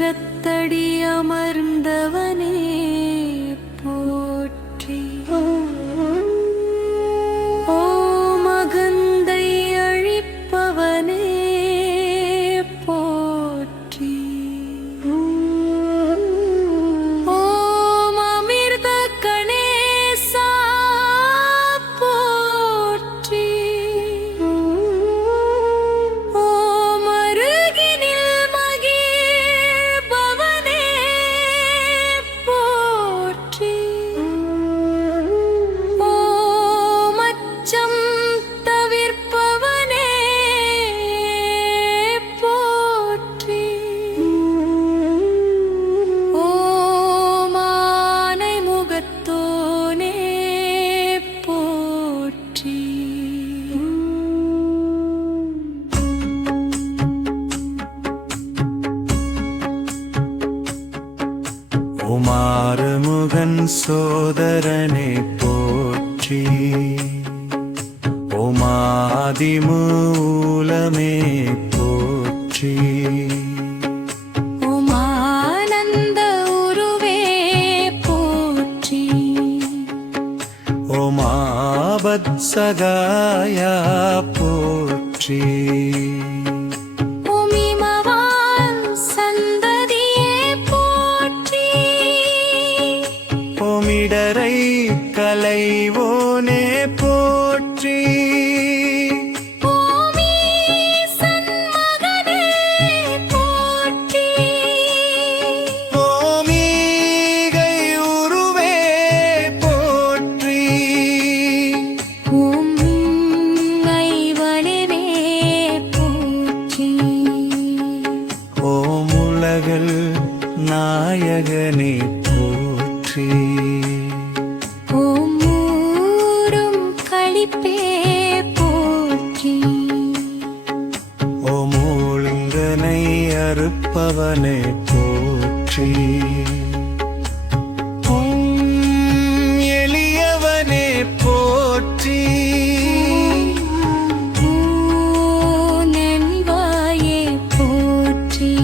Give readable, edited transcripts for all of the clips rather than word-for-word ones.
கரத்தடி அமர்ந்தவனே போற்றி. ஓம் அகந்தை அழிப்பவனே போற்றி. ஓம் அமிர்த கணேசா போற்றி. ஓம் அருகினில் மகிழ்பவனே போற்றி. ஓம் அச்சம் தவிர்ப்பவனே போற்றி. ஓம் ஆனை முகத்தோனே போற்றி. ஓமாறுமுகன் சோதரனே போற்றி. ஓமாதிமூலமே போற்றி. ஓம் ஆனந்த உருவே போற்றி. ஓமாபத்சகாயா போற்றி. ஓம் இமவான் சந்ததியே போற்றி. ஓமிடரை கலைவோனே போற்றி. ஓம் ஈசன் மகனே போற்றி. ஓமீகை உருவே போற்றி. ஓம் ஐவனவே போற்றி. ஓமுலகல் நாயகனே போற்றி. ஓம் ஊரும் களிப்பே போற்றி. ஓமூழுங்கனை அறுப்பவனே போற்றி. ஓம் எளியவனே போற்றி. நன்வாயே போற்றி.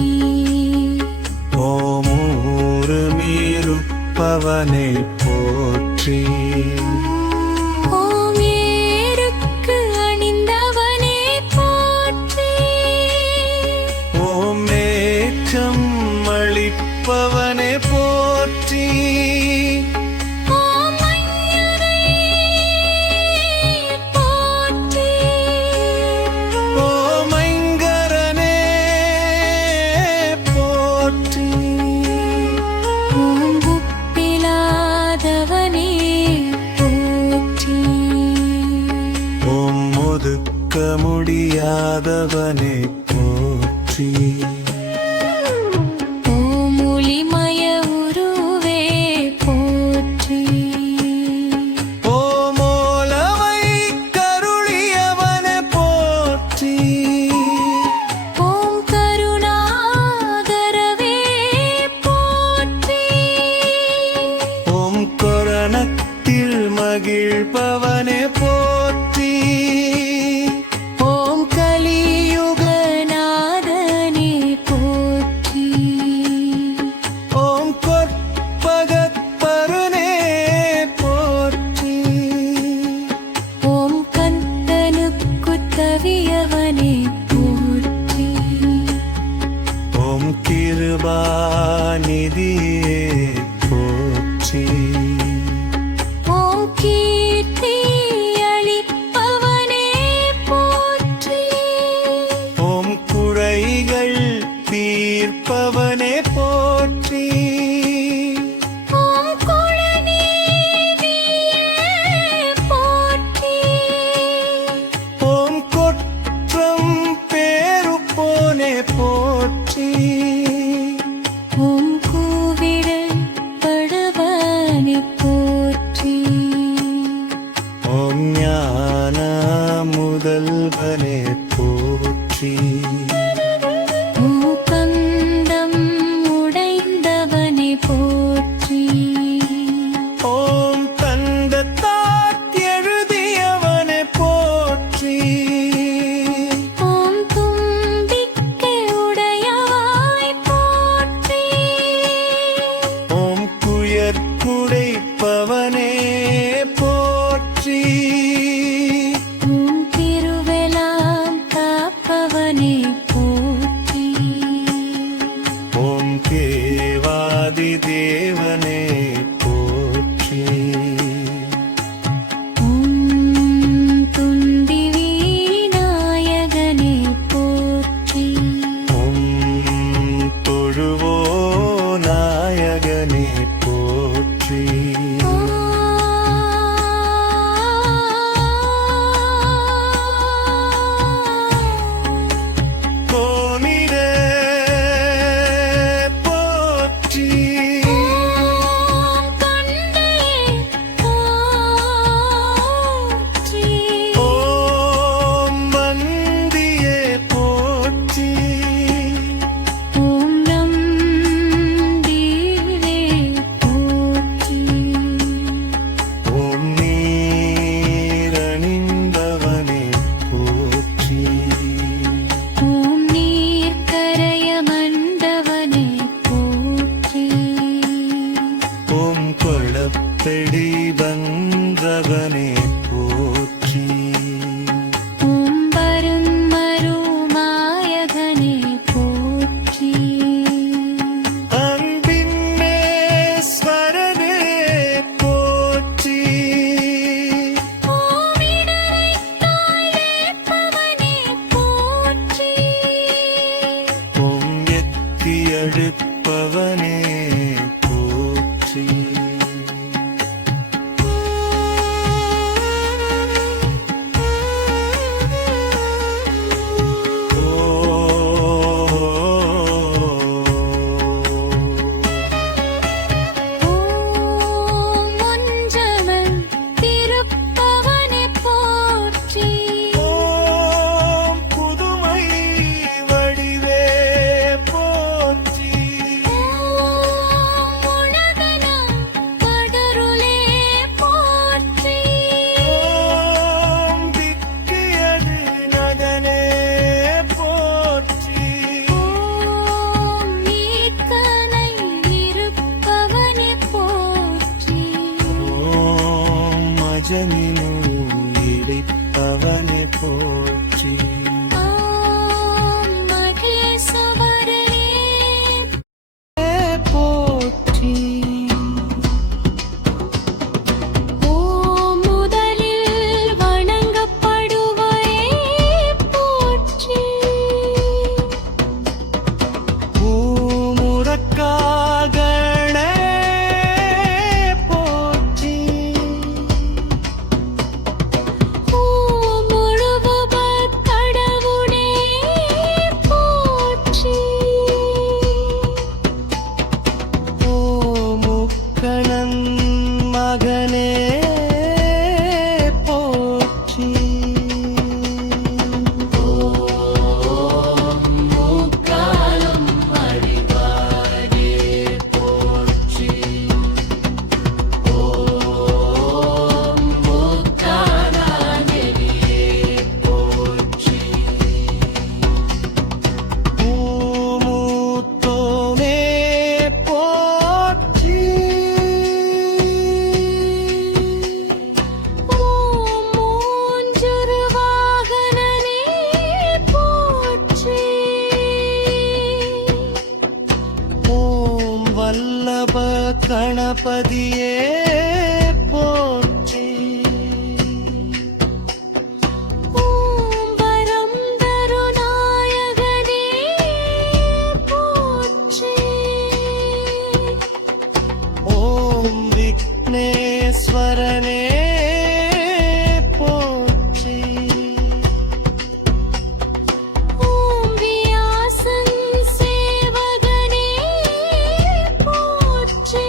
ஓமூருமீருப்பவனே போற்றி. ஓம் ஏருக்கு அணிந்தவனே போற்றி. ஓம் ஏற்றம் அளிப்பவனே போற்றி. ஓம் ஐயனை போற்றி. ஓமைங்கரனே போற்றி. ஓம் உப்பிலாதவனே போற்றி. ஓம் ஒதுக்க முடியாதவனே போற்றி. ஓம் ஒளிமய உருவே போற்றி. ஓமோலவை கருளியவனே போற்றி. ஓம் கருணாகரவே போற்றி. ஓம் கொரணத்தில் மகிழ்பவனே போற்றி. ஓம் கலியுகநாதனே போற்றி. ஓம் கொற்பகப்பருனே போற்றி. ஓம் கந்தனுக்குத்தவியவனே போற்றி. ஓம் கிருபாநிதியே போற்றி. ஓம் கீர்த்தி அளிப்பவனே போற்றி. ஓம் குறைகள் தீர்ப்பவனே போற்றி. ஓம் குழநீதியே போற்றி. ஓம் கொற்றம் பேருப்போனே போற்றி. ஓம் கூவிடல் படுவனே போற்றி. ஓம் ஞான முதல்வனே போற்றி. ஓம் கந்தம் உடைந்தவனே ஓம் தேவாதி தேவனே போற்றி. ஓம் துண்டி விநாயகனே போற்றி. ஓம் தொழுவோ நாயகனே போற்றி. கோனிட போற்றி. ஓம் கண்ணையே போற்றி. ஓம் வந்தியே போற்றி. ஓம் நம்பீரே போற்றி. ஓம் நீரணிந்தவனே போற்றி. ஓம் நீர்க்கரைய மண்டவனே போற்றி. ஓம் கொளப்பெடி வந்தவனே போற்றி. ஓம் வருமருமாயகனே போற்றி. அன்பின்னேஸ்வரனே போற்றி. ஓம் இடரைத்தாய் வேட்பவனே போற்றி. ஓம் எத்தி அழுப்பவனே போற்றி. ஓம் ஒன்றவன் திருப்பவனே போற்றி. ஓம் புதுமை வடிவே போற்றி. ஓம் உலகனாம் படருளே போற்றி. ஓம் திக்கியது நகனே போற்றி. ஓம் நீக்கனை இருப்பவனே போற்றி. ஓம் மஜனினு இடிப்பவனே போற்றி. ஓம் மகேசவரனே போற்றி. ஓம் முதலில் வணங்கப்படுவாயே போற்றி. பூமுறக்காகணே போற்றி. ஓம் முழுவபத் கடவுளே போற்றி. ஓம் முக்கணன் மகனே போற்றி. முக்காலம் அழிவாரே போற்றி. ஓம் முக்காலானெறியே போற்றி. பூமூத்தோனே போற்றி. ஓம் மூஞ்சுருவாகனனே போற்றி. ஓம் வல்லப கணபதியே போற்றி. ஓம் வரம் தருநாயகனே போற்றி. ஓம் விக்னேஸ்வரனே போற்றி. ஓம் வியாசன் சேவகனே போற்றி.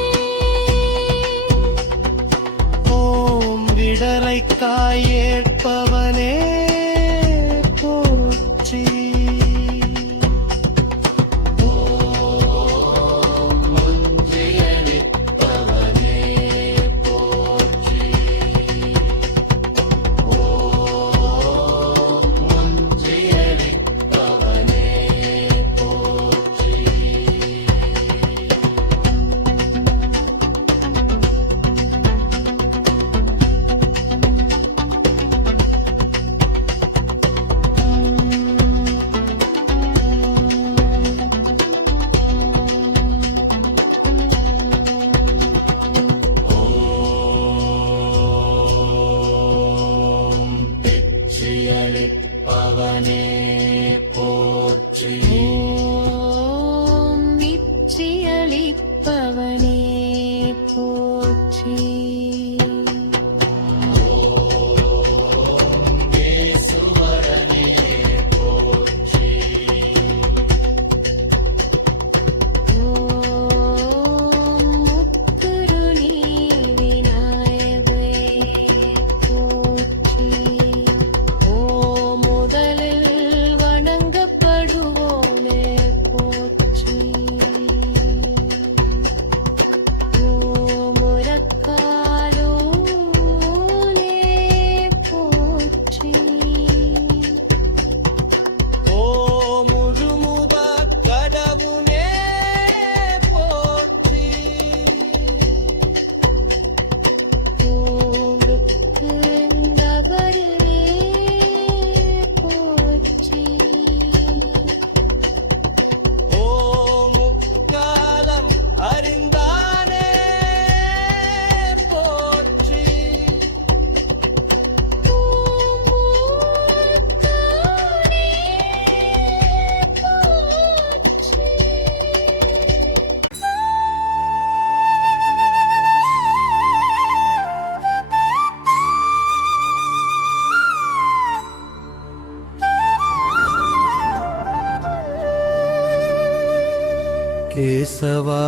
கேசவா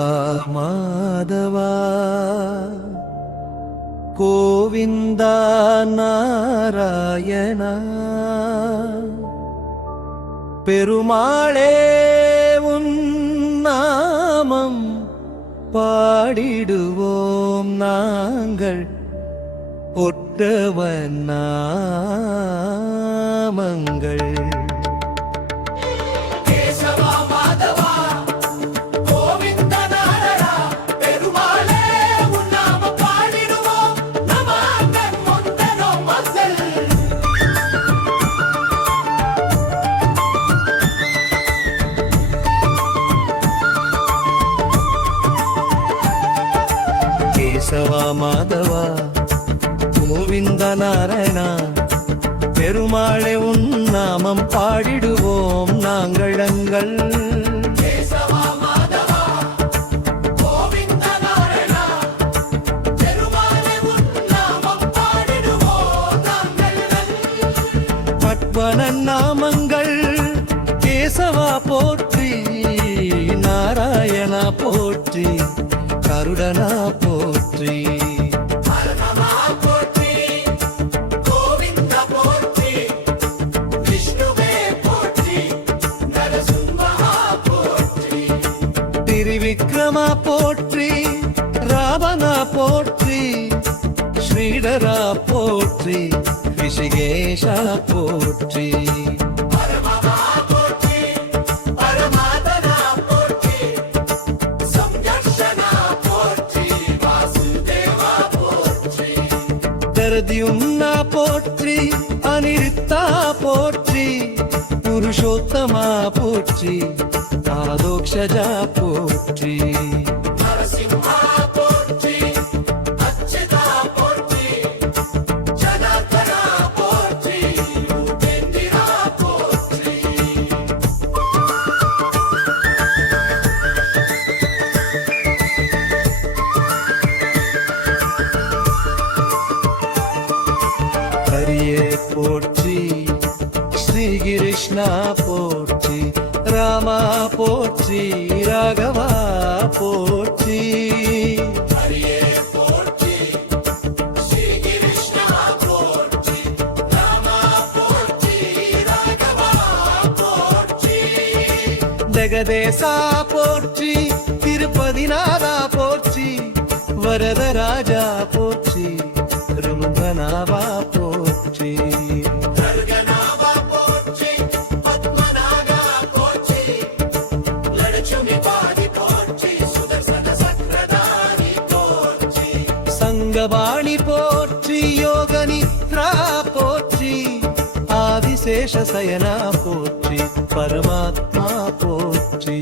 மாதவா கோவிந்தா நாராயணா பெருமாளே உன் நாமம் பாடிடுவோம் நாங்கள் ஒற்றவன் நாமங்கள் கேசவா மாதவா கோவிந்த நாராயணா பெருமாளே உன் நாமம் பாடிடுவோம் நாங்களங்கள் பட்வனன் நாமங்கள் கேசவா போற்றி நாராயணா போற்றி கருடனா போற்றி திரிவிக்ரமா போற்றி ராவணா போற்றி ஸ்ரீடரா போற்றி ரிஷிகேஷா போற்றி தரதியும்னா போற்றி அனிருத்தா போற்றி புருஷோத்தமா போற்றி ஆதோக்ஷஜா போற்றி ஹரியே போற்றி ஸ்ரீ கிருஷ்ணா போற்றி ராமா போற்றி ராகவா போற்றி ஹரியே போற்றி ஸ்ரீ கிருஷ்ணா போற்றி ராமா போற்றி ராகவா போற்றி ஜெகதேசா போற்றி திருப்பதிநாதா போற்றி வரதராஜா போற்றி ருங்கநாவா போற்றி சங்கவாணி போற்றி யோக நித்ரா போற்றி ஆதிசேஷ சயனா போற்றி பரமாத்மா போற்றி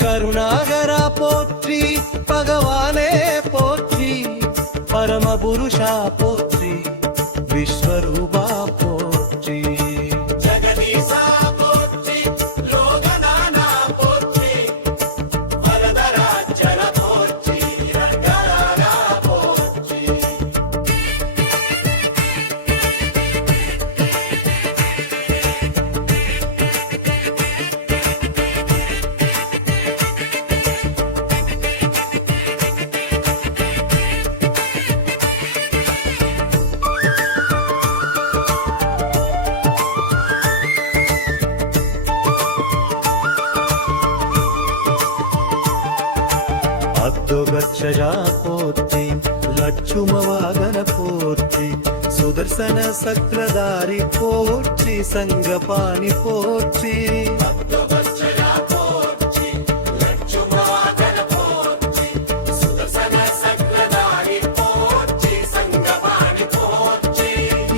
கருணாகரா போற்றி பகவானே போற்றி பரமபுருஷா போற்றி விஸ்வரூபா போற்றி ஜெகதீசா போற்றி லோகநாதா போற்றி வரதராஜன போற்றி ரங்கராஜா போற்றி அத்தோகச்சரா போற்றி லட்சுமவாகன போற்றி சுதர்சன சக்கரதாரி போற்றி சங்கபாணி போற்றி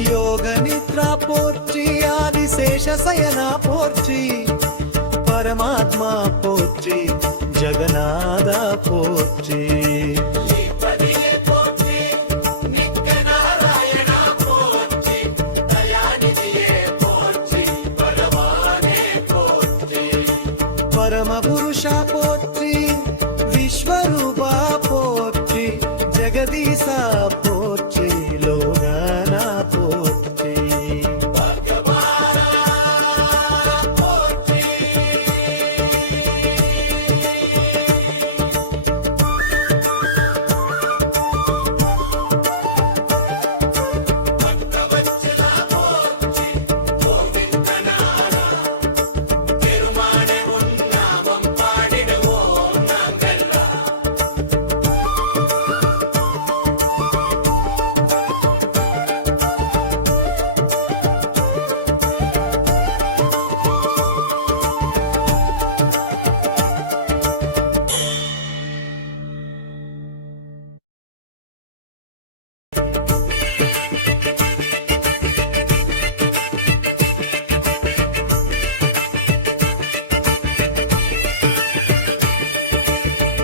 யோக நித்ரா போற்றி ஆதிசேஷ சயனா போற்றி பரமாத்மா போற்றி ஜகநாதா போற்றி பரமபுருஷா போற்றி விஸ்வரூபா போற்றி ஜெகதீச ஈசா போற்றி லோகனா போற்றி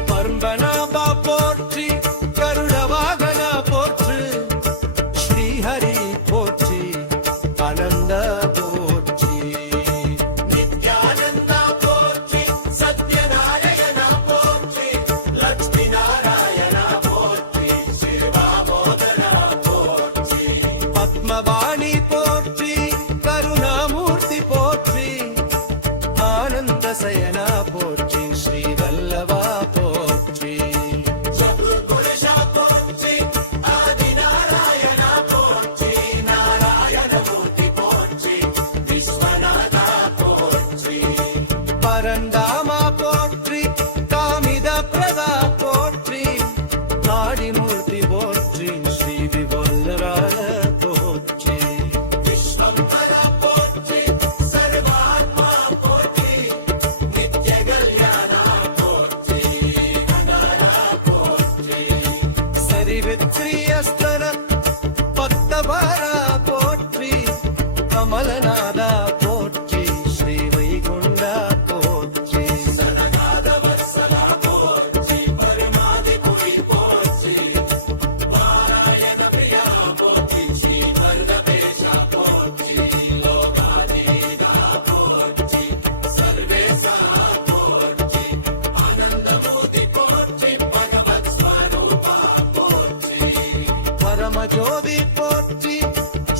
பரம்பனாபா போற்றி கருடவாகனா போற்று ஸ்ரீஹரி போற்றி அனந்த போற்றி நித்யானந்தா போற்றி சத்யநாராயணா போற்றி லட்சுமி நாராயணா போற்றி சிவாமோதரா போற்றி பத்மவாணி போற்றி கருணாமூர்த்தி போற்றி ஆனந்த சயனா போற்றி ஸ்ரீ வல்லவா போற்றி சதுர்புருஷா போற்றி ஆதிநாராயணா போற்றி நாராயணமூர்த்தி போற்றி விஸ்வநாதா போற்றி பரந்தாமா போற்றி காமித பிரதா போற்றி ஆதிமூர்த்தி போற்றி ஸ்ரீ விவல்லராய போற்றி விஸ்வம்பரா போற்றி சர்வாத்மா போற்றி நித்ய கல்யாணா போற்றி கங்கனா போற்றி சரிவித்ரியஸ்தர பக்தபாரா போற்றி கமலநாதா போற்றி ஸ்ரீ வைகுண்டா போற்றி சனகாத வத்சலா போற்றி பரமாதி புவி போற்றி நாராயண பிரியா போற்றி ஸ்ரீ வர்ணபேஷா போற்றி லோகாதீதா போற்றி சர்வேசா போற்றி ஆனந்தமூர்த்தி போற்றி பகவத் ஸ்வரூபா போற்றி பரமஜோதி போற்றி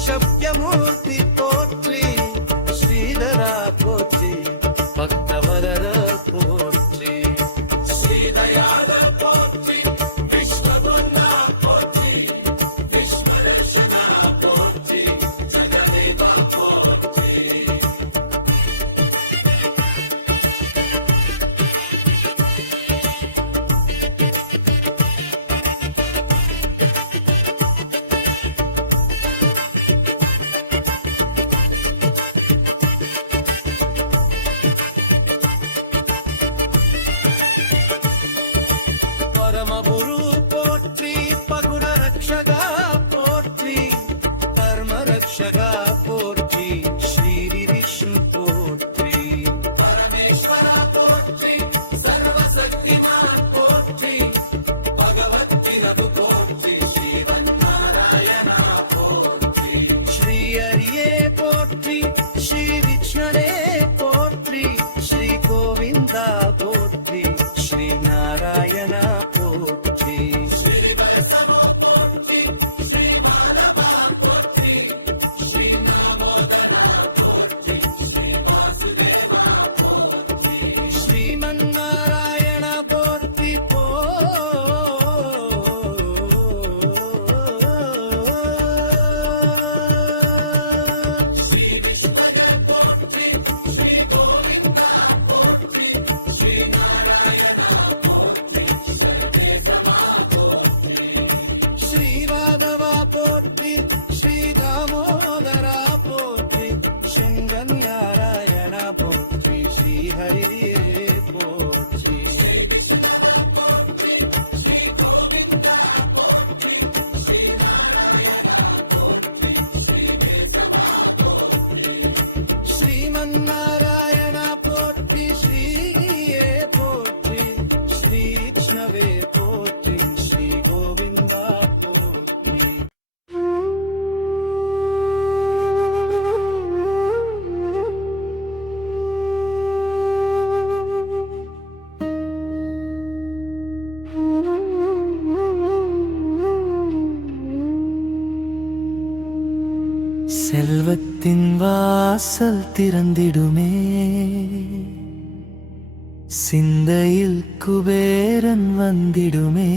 சப்யமூர்த்தி போற்றி ஸ்ரீதரா போற்றி பக்தவரர போற்றி ஸ்ரீதயால போற்றி விஸ்வகுண்டா போற்றி விஸ்வரஷனா போற்றி ஜகதேவா போற்றி பரமகுரு போற்றி பகுண ரக்ஷகா போற்றி கர்ம ரக்ஷகா போற்றி ஸ்ரீ விஷ்ணு போற்றி பரமேஸ்வரா போற்றி சர்வசக்திமான் போற்றி பகவத்பிரபு போற்றி ஸ்ரீவன்னாராயணா போற்றி ஸ்ரீ ஹரியே போற்றி ஸ்ரீ விஷ்ணனே போற்றி ஸ்ரீ கோவிந்தா போற்றி ஸ்ரீ நாராயணா போற்றி ஸ்ரீ வரசவோ போற்றி ஸ்ரீ மாலவா போற்றி ஸ்ரீ நாமோதரா போற்றி ஸ்ரீ வாசுதேவா போற்றி ஸ்ரீமன்னாராயண போற்றி ஸ்ரீ விஷ்ணகர் போற்றி ஸ்ரீ கோவிந்தா போற்றி ஸ்ரீ நாராயணா போற்றி சர்வேசமா போற்றி ஸ்ரீ ராகவா போற்றி ஸ்ரீ தாமோதரா போற்றி சிங்கன் நாராயண போற்றி ஸ்ரீ ஹரியே போற்றி ஸ்ரீ விஷ்ணவா போற்றி ஸ்ரீ கோவிந்தா போற்றி ஸ்ரீ நாராயணா போற்றி ஸ்ரீ கேசவா போற்றி ஸ்ரீமன்னாராயண போற்றி ஸ்ரீயே போற்றி ஸ்ரீ விஷ்ணவே போற்றி ஸ்ரீ கோவிந்தா போற்றி செல்வத்தின் வாசல் திறந்திடுமே, சிந்தையில் குபேரன் வந்திடுமே,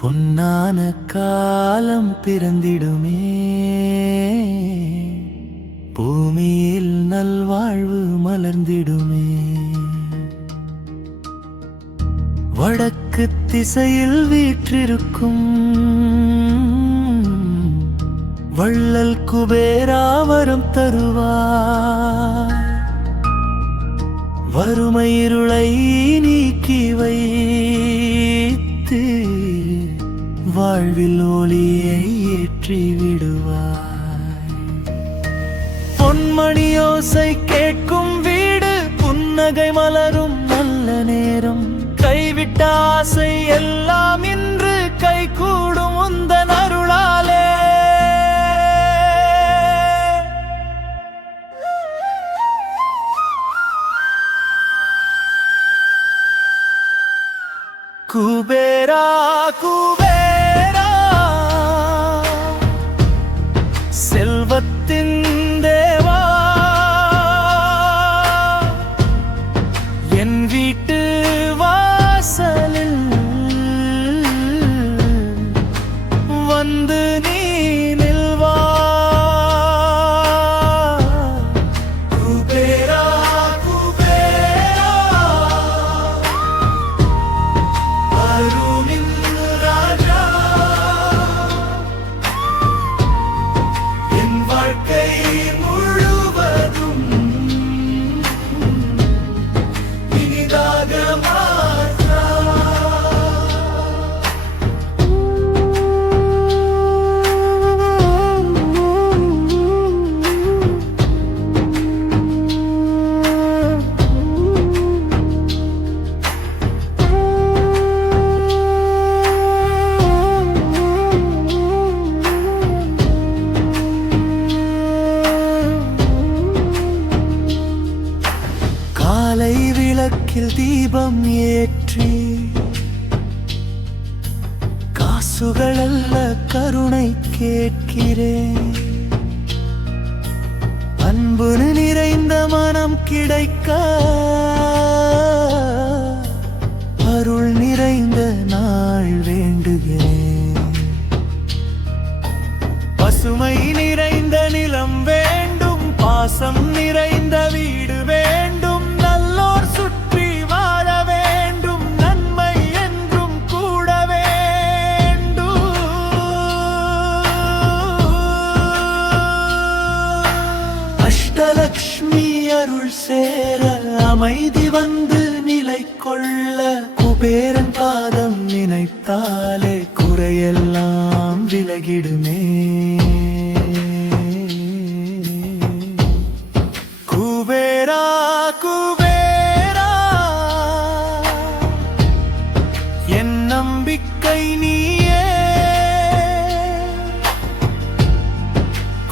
பொன்னான காலம் பிறந்திடுமே, பூமியில் நல்வாழ்வு மலர்ந்திடுமே. வடக்கு திசையில் வீற்றிருக்கும் வள்ளல் குபேராவரம் தருவார், வறுமை இருளை நீக்கி வைத்து வாழ்வில் ஒளியை ஏற்றி விடுவார். பொன்மணியோசை கேட்கும் வீடு, புன்னகை மலரும் நல்ல நேரம், கைவிட்ட ஆசை எல்லாம் இன்று கைகூடும் உந்தன் அருளாலே. குபேரா குபேரா செல்வத்தின் தேவா, என் வீட்டு வாசலில் வந்து நீ நில்வா. குபேரா குபேரா அருளின் ராஜா, என் வாழ்க்கை முழுவதும் இனிதாக மாற்றா. காலை விளக்கில் தீபம் ஏற்றி, காசுகள் அல்ல கருணை கேட்கிறேன், அன்பு நிறைந்த மனம் கிடைக்க அருள் நிறைந்த நாள் வேண்டுகிறேன். பசுமை நிறைந்த நிலம் வேண்டும், பாசம் நிறைந்த வீடு வேண்டும், நல்லோர் சுற்றி வாழ வேண்டும், நன்மை என்றும் கூட வேண்டும். அஷ்டலக்ஷ்மி அருள் சேர, அமைதி வந்து நிலை கொள்ள, குபேரன் பாதம் நினைத்தாலே குறையெல்லாம் விலகிடுமே. குபேரா குபேரா என் நம்பிக்கை நீயே,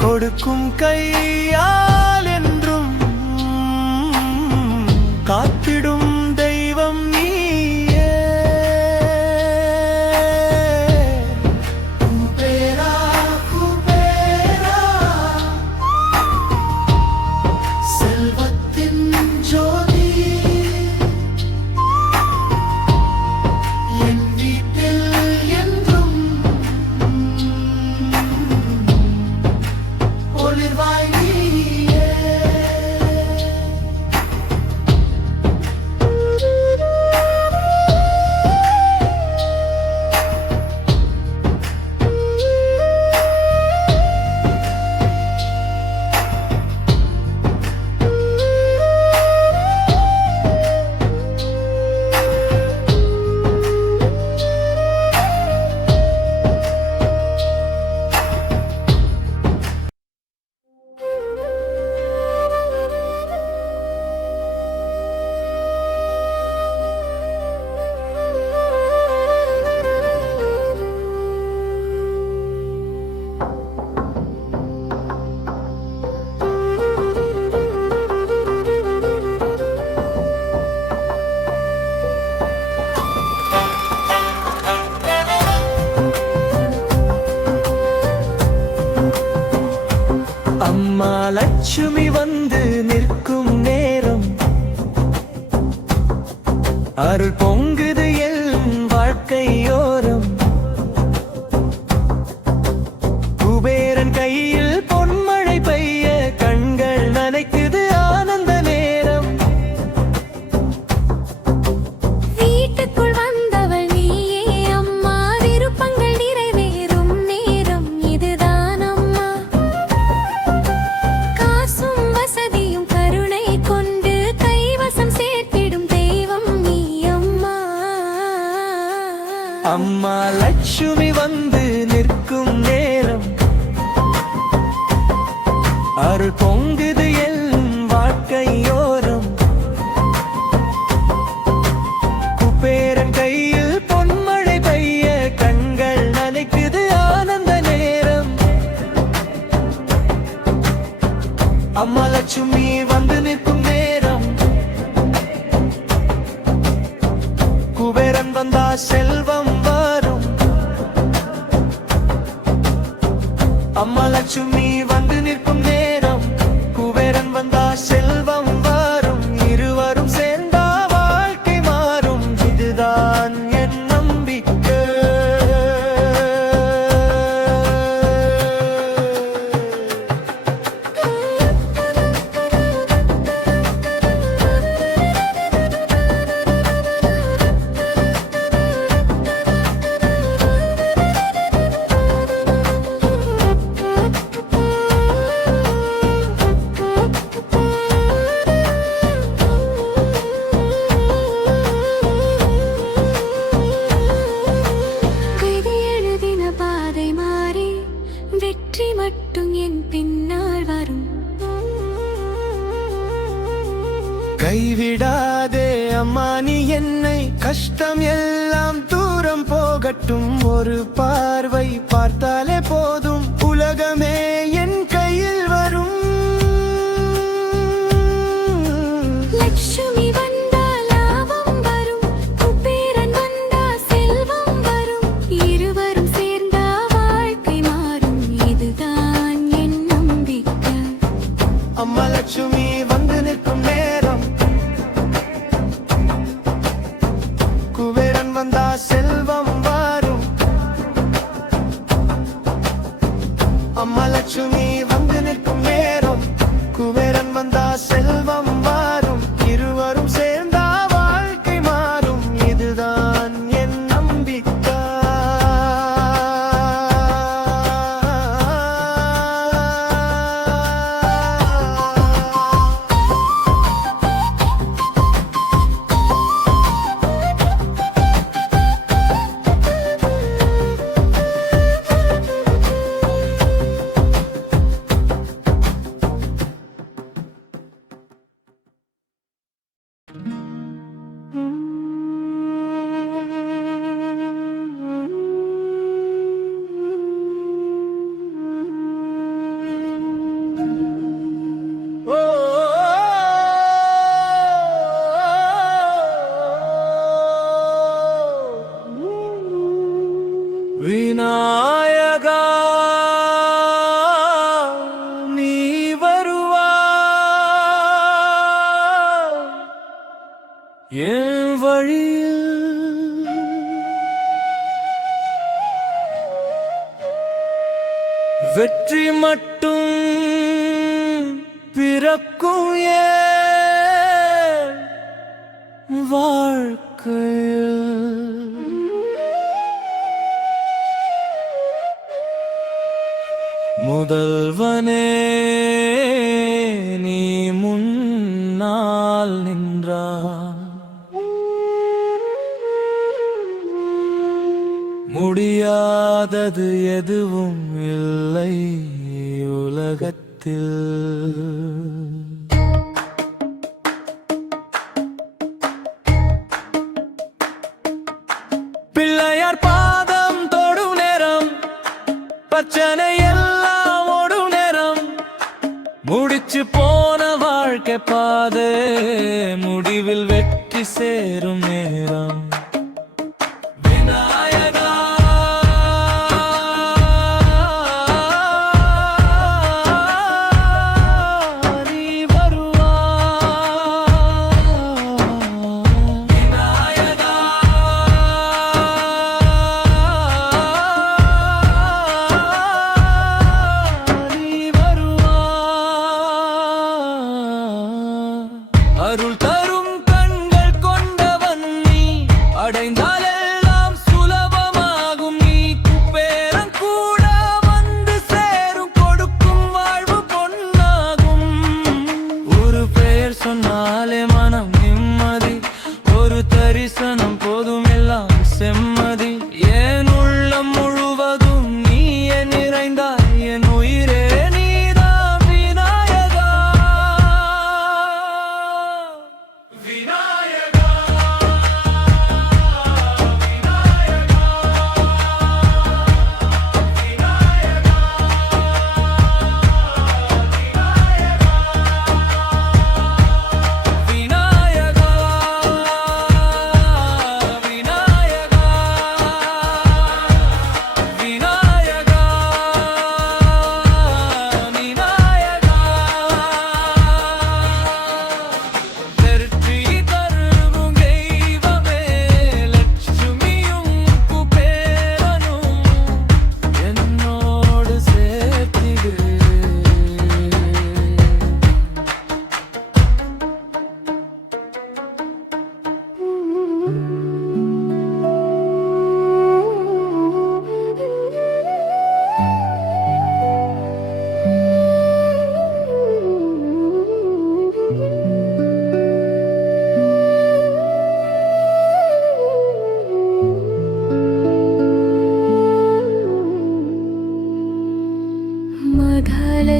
கொடுக்கும் கையால் என்றும் காத்திடும் தெய்வம் நீயே. குபேரா குபேரா செல்வத்தின் ஜோதி, என் வீட்டில் என்றும் ஒளிர்வாய் நீ. லட்சுமி வந்து நிற்கும் நேரம் அருள் பொங்குது என் வாழ்க்கையோரம் குபேரன் கையில் பொன்மழை பெய்ய கண்கள் நனைக்குது ஆனந்த நேரம் வீட்டுக்குள் வந்தவள் நீயே அம்மா விருப்பங்கள் நிறைவேறும் நேரம் இதுதான் அம்மா காசும் வசதியும் கருணை கொண்டு கைவசம் சேர்த்திடும் தெய்வம் நீ அம்மா அம்மா லட்சுமி வந்து நிற்கும் நேரம் அருள் பொங்குது என் வாழ்க்கையோரம் குபேரன் கையில் பொன்மழை பெய்ய கண்கள் நனைக்குது ஆனந்த நேரம் அம்மா லட்சுமி வந்து நிற்கும் நேரம் குபேரன் வந்தா செல்வம் வரும் அம்மா லட்சுமி வந்து நிற்கும் நேரம் குபேரன் வந்தா செல்வம் வரும் இருவரும் சேர்ந்தா வாழ்க்கை மாறும் இதுதான் என் நம்பிக்கை விதி எழுதின பாதை மாறி வெற்றி மட்டும் என் பின்னால் வரும் கைவிடாதே அம்மா நீ என்னை கஷ்டம் எல்லாம் தூரம் போகட்டும் ஒரு பார்வை பார்த்தாலே போதும் உலகமே என் கையில் வரும் லட்சுமி வந்தா லாபம் வரும் குபேரன் வந்தா செல்வம் வரும் இருவரும் சேர்ந்தா வாழ்க்கை மாறும் இதுதான் என் நம்பிக்கை அம்மா லட்சுமி வந்து நிற்கும் நேரம் குபேரன் வந்தா செல்வம் வரும் அம்மா லட்சுமி வந்து நிற்கும் நேரம் குபேரன் வந்தா செல்வம் வரும் இருவரும் சேர்ந்தா வாழ்க்கை மாறும் இதுதான் என் நம்பிக்கை விநாயகா நீ வருவா என் வழியில் வெற்றி மட்டும் பிறக்கும் என் வாழ்க்கையில் முதல்வனே நீ முன்னால் நின்றாய் முடியாதது எதுவும் இல்லை உலகத்தில் பிள்ளையார் பாதம் தொடும் நேரம் பிரச்சனை எல்லாம் ஓடும் நேரம் முடிச்சு போன வாழ்க்கை பாதை முடிவில் வெற்றி சேரும் நேரம் விநாயகா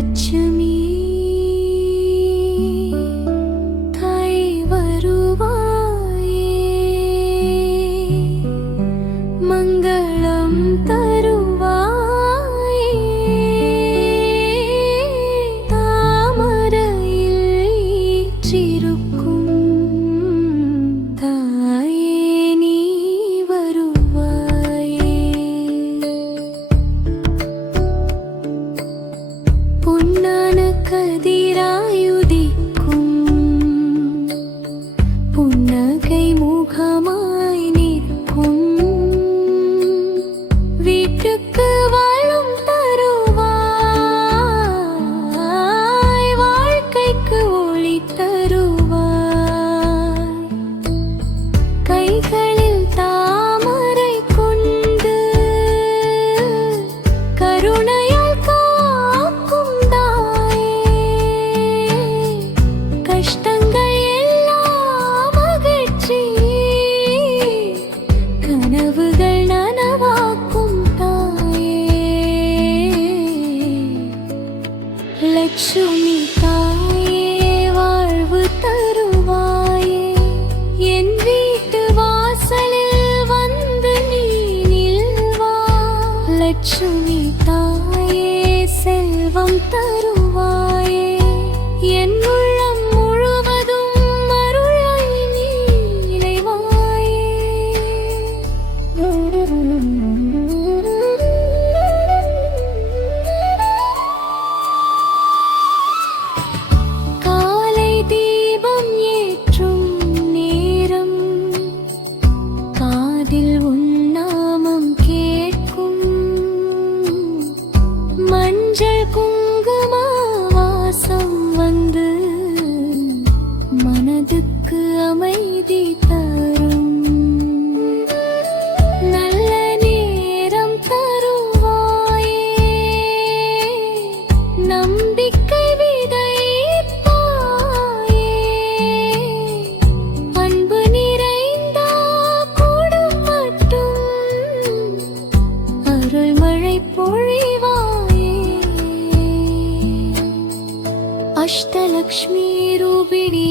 லட்சுமி தாய் வருவாயே, மங்களம் தருவாயே, தாமரையில் ஈற்றிருக்கும் தாயே நீ வருவாயே. பொன்னான கதிராயுதிக்கும் புன்னகை முகமாய் நிற்கும் வீட்டுக்கு வாழும் தருவாய், வாழ்க்கைக்கு ஒளி தருவாய். கைகளில் தாமரை கொண்டு கருணையால் காக்கும் தாயே, கஷ்டங்கள் எல்லாம் அகற்றி கனவுகள் நனவாக்கும் தாயே. லட்சுமி தாயே வாழ்வு தருவாயே, என் வீட்டு வாசலில் வந்து நீ நில்வாய். லட்சுமி தாயே செல்வம் தருவாயே, என் உள்ளம் முழுவதும் அருளாய் நீ நிறைவாயே. காலை தீபம் ஏற்றும் நேரம் காதில் உன் நாமம் கேட்கும், மஞ்சள் குங்கும வாசம் வந்து மனதுக்கு அமைதி தரும். நல்ல நேரம் தருவாயே, நம்பிக்கை விதைப்பாயே, அன்பு நிறைந்த கூடம் மட்டும் அருள்மழை பொழிவாயே. அஷ்டலக்ஷ்மி ரூபிணி